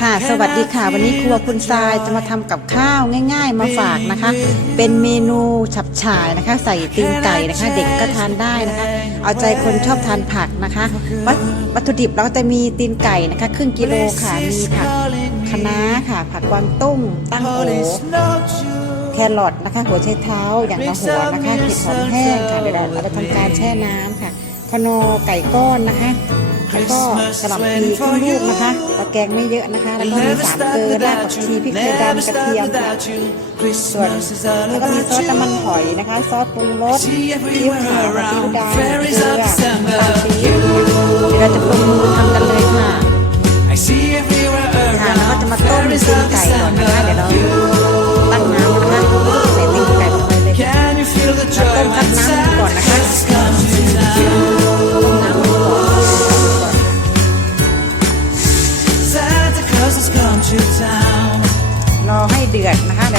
ค่ะ สวัสดีค่ะ วันนี้ครัวคุณทรายจะมาทำกับข้าวง่าย ๆ มาฝากนะคะ เป็นเมนูฉับฉ่ายนะคะ ใส่ตีนไก่นะคะ เด็กก็ทานได้นะคะ เอาใจคนชอบทานผักนะคะวัตถุดิบเราก็จะมีตีนไก่นะคะ ครึ่งกิโลค่ะมีผักคะน้าค่ะ ผักกวางตุ้งตั้งโอแครอทนะคะ หัวไชเท้าอย่างละหัวนะคะเห็ดหอมแห้งค่ะเดี๋ยวเราจะทำการแช่น้ำค่ะขนอไก่ก้อนนะคะ แล้วก็กระหล่ำปีครึ่งลูกนะคะตะแกรงไม่เยอะนะคะ แล้วก็มีสามเกลือรากผักชีพริกไทยดำกระเทียมค่ะส่วนแล้วก็มีซอสน้ำมันหอยนะคะ ซอสปรุงรสซีอิ๊วขาวกับซีอิ๊วดำเกลือน้ำตาลปี๊บ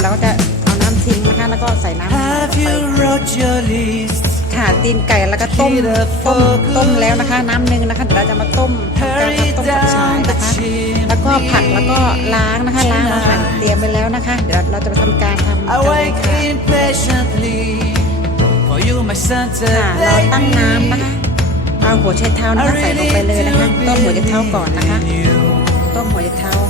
เดี๋ยวเราก็จะเอาน้ำทิ้งนะคะแล้วก็ใส่น้ำลง Have ไป you wrote your list? ค่ะตีนไก่แล้วก็ต้มต้มต้มแล้วนะคะ น้ำหนึงนะคะเดี๋ยวเราจะมาต้มทำการ Hurry ทำต้มกับชาย down the นะคะ chimney. แล้วก็ผักแล้วก็ล้างนะคะล้างอาหารเตรียมไปแล้วนะคะ เดี๋ยวเราจะไปทำการทำกัน I เลย wait ค่ะ impatiently for you, my Santa ค่ะเราตั้งน้ำนะคะ เอาหัวไชเท้านะคะใส่ลงไปเลยนะคะ ต้มหัวไชเท้าก่อนนะคะ ต้มหัวไชเท้าให้เ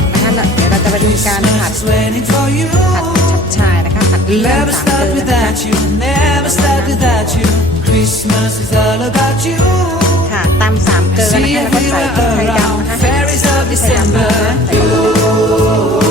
ดือดนะคะแล้วเดี๋ยวเราจะไปดูการผัด Christmas is waiting for you. ผัดฉับชายนะคะผัดเครื่อง Never สาม start เกลือนะคะ without you, never start without you. Christmas is all about you. ค่ะตำสามเกลือนะคะแล้วก็ใส่พริกไทยดำนะคะ Fairies of พริกไทยดำนะคะ December. ใส่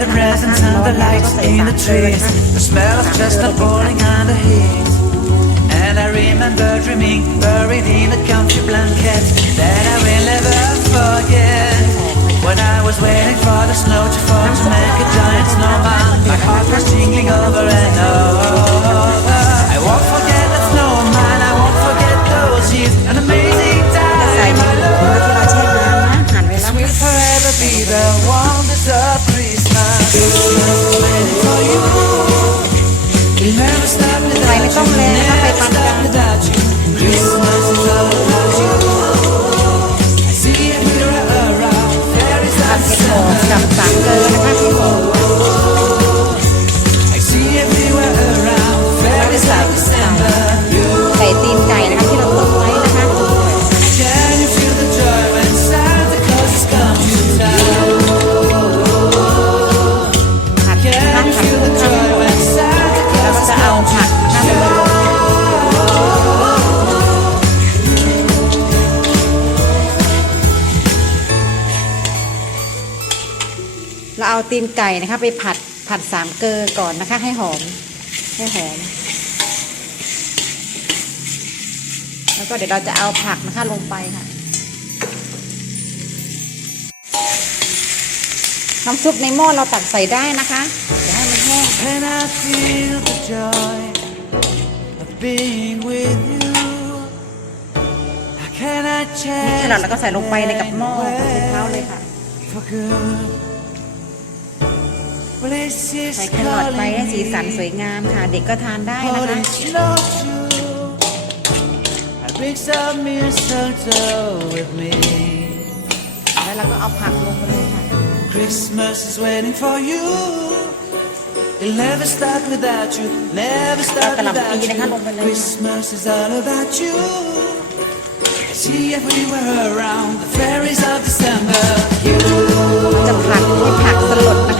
the presence and the lights in the trees, the smell of chestnut boiling under heat. And I remember dreaming, buried in a comfy blanket that I will never forget. When I was waiting for the snow to fall to make a giant snowman, my heart was tingling over and over. Be the wonders of Christmas. Christmas waiting for you. We'll never stop ไฟ without ไม่ต้อง you. แรงนะคะไฟ Never ปานกลาง stop without you. Christmas is all ตีนไก่นะคะ ไปผัดผัดสามเกลือก่อนนะคะ ให้หอม ให้หอม แล้วก็เดี๋ยวเราจะเอาผักนะคะลงไปค่ะ น้ำซุปในหม้อเราตักใส่ได้นะคะเดี๋ยวให้มันแห้ง And I feel the joy of being with you. How can I นี่แค change รอทแล้วก็ใส่ลงไปในกับหม้อของเท้าเลยค่ะ for good? Well, this is ใส่แครอทไปให้สีสันสวยงามค่ะ เด็กก็ทานได้นะคะ Holding snow I bring some mistletoe with me. แล้วเราก็เอาผักลงไปเลยค่ะ Christmas is waiting for you. It'll never start without you. Never start เอากะหล่ำ without ปีนะคะลงไป you. เลยค่ะ Christmas is all about you. I see everywhere around the fairies of December. You เราจะผัดให้ผักสลดนะคะแล้ว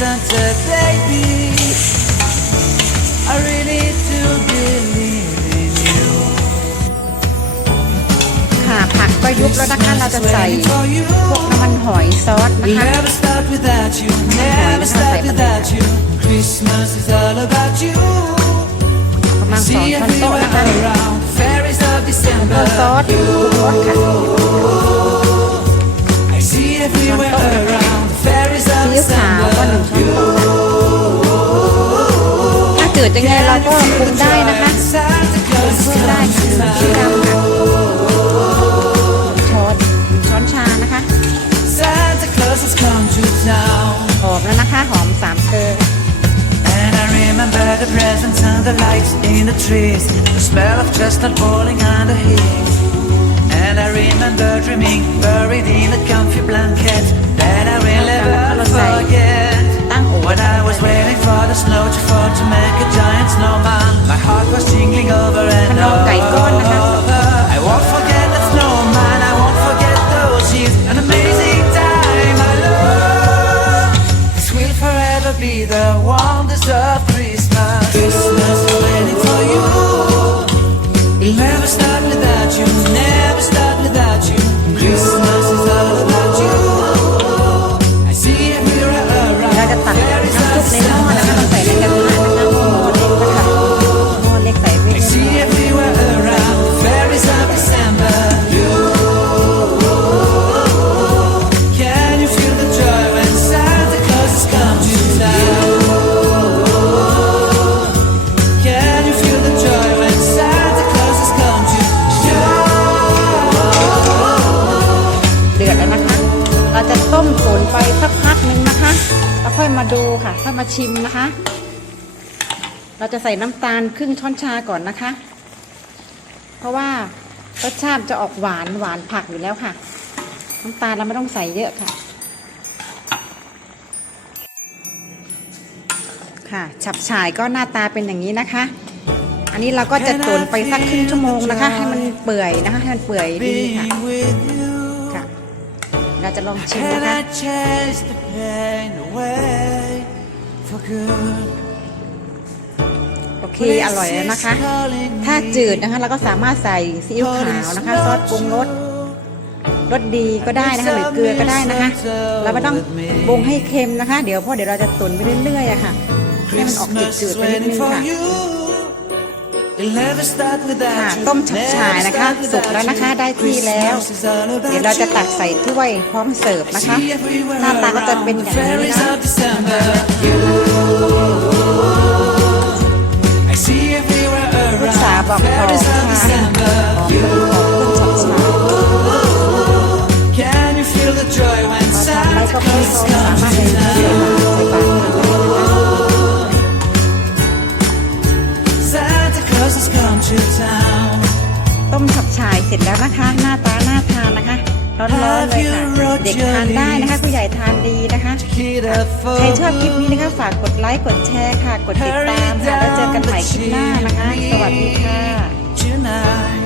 Santa baby. I really do believe in you. ค่ะผักก็ยุบแล้วนะคะ เราจะใส่ Waiting for you. พวกน้ำมันหอยซอสนะ We'll คะ never start without you, never start without you. Christmas is all about you. ประมาณสอง See ช้อนโต๊ะ everywhere นะคะ ก็ซอสปรุงรสค่ะ I see everywhere around, fairies of ซีอิ๊วขาวก็หนึ่งช้อน December. โต๊ะค่ะถ้าจืดยังไงเราก็ปรุงได้นะคะ the trees, the smell of chestnut falling on the heat. And I remember dreaming, buried in a comfy blanket that I will never forget. When I was waiting for the snow to fall to make a giant snowman, my heart was tingling over and over. I won't forget the snowman, I won't forget those years, an amazing time I love. This will forever be the one of. ค่อยมาดูค่ะค่อยมาชิมนะคะ เราจะใส่น้ำตาลครึ่งช้อนชาก่อนนะคะ เพราะว่ารสชาติจะออกหวานหวานผักอยู่แล้วค่ะ น้ำตาลเราไม่ต้องใส่เยอะค่ะ ค่ะ ฉับฉายก็หน้าตาเป็นอย่างนี้นะคะ อันนี้เราก็จะตุ๋นไปสักครึ่งชั่วโมงนะคะ ให้มันเปื่อยนะคะให้มันเปื่อยดีค่ะ Being with you. ค่ะเราจะลองชิม Can นะคะ โอเค อร่อยแล้วนะคะ ถ้าจืดนะคะ เราก็สามารถใส่ซีอิ๊วขาวนะคะ ซอสปรุงรสรสดีก็ได้นะคะ หรือเกลือก็ได้นะคะ เราไม่ต้องปรุงให้เค็มนะคะ เดี๋ยวพ่อเดี๋ยวเราจะตุ๋นไปเรื่อยๆอะค่ะให้มันออกจืดๆไปนิดนึงค่ะ ต้มฉับฉายนะคะ สุกแล้วนะคะได้ที่แล้ว เดี๋ยวเราจะตักใส่ถ้วยพร้อมเสิร์ฟนะคะ หน้าตาก็จะเป็นอย่างนี้นะลูกสาวบอกหอมค่ะหอมเป็นหอมเครื่องฉับฉาย Can you feel the joy when ทำไร Santa ก็ไม่ Claus เขา comes สามาร ต้มฉับฉายเสร็จแล้วนะคะ หน้าตาน่าทานนะคะร้อนๆเลยค่ะเด็กทานได้นะคะผู้ใหญ่ทานดีนะคะ Kid up for ใครชอบคลิปนี้นะคะฝากกดไลค์กดแชร์ค่ะ กดติดตามค่ะแล้วเจอกันใหม่คลิปหน้านะคะ สวัสดีค่ะ tonight.